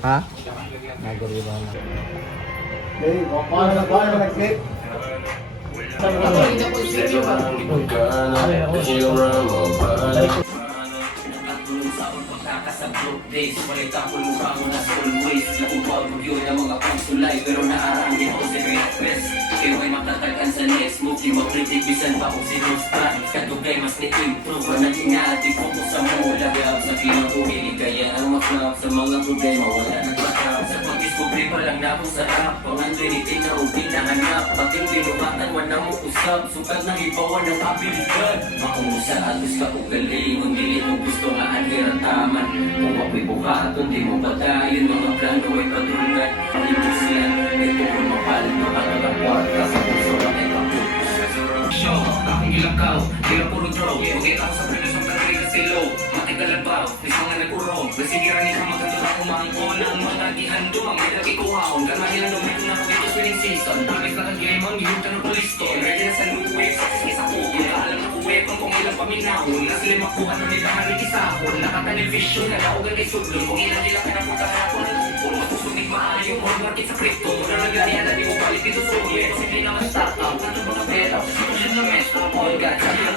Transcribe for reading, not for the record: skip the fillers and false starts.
Ha? Nagariba na. Okay, paano nag-clip? Days, balita ko mukha mo na always. Nakuha mo yun ang mga pangsulay, pero naarangin ako sa great press. Ikaw ay matatagan sa next move, di mag-critic, bisan pa kung sinustra. Kadugay mas ni-improve, ang naging natin focus sa mula. Gab sa pinang-uhilig, kaya ang maklap sa mga problema, wala nagpatap. Sa pag-discovery pa lang na akong sarap, panganlinitin na ubi na hanap. Pating binubatan, wala mo usap, sukat ng ibawan ng abilidad. Makungusa atos ka ugaling, kung dili mo gusto nga anhirataman. Kung ako'y buhaton, di mo patayin, mga plano ay patulungan. Pag-ibig yan, ito kung mapalit na kakagapuan, kasi puso na ay kaputos. Show, akong ilakaw, tira puro draw. Bukit ako sa prelos ng kanari kasi low. Matigalabaw, mismo nga nag-uraw. Basigiran ni kamagandun ako mangko na ang mga gihando. Ang may lagi kuhaon, ganahin ang lumito na kapito winning season. Pagkis na kag-game ang yung tanong polisto. Ready na sa luwe, success sa ko. Alam na kuwepon kung ilang paminahon. Nasa lima ko ano nila harikisahon. Naka-television, nag-augan kay Sudlon. Kung ilang nila ka na punta ka ako ng tungkol. Matusunig maayo, more market sa crypto. Muna nagarihan na di mo balik dito sa ulit. Kasi hindi naman startup, ano mga pera. Sa sitwasyon na mesto, all God, sabi ng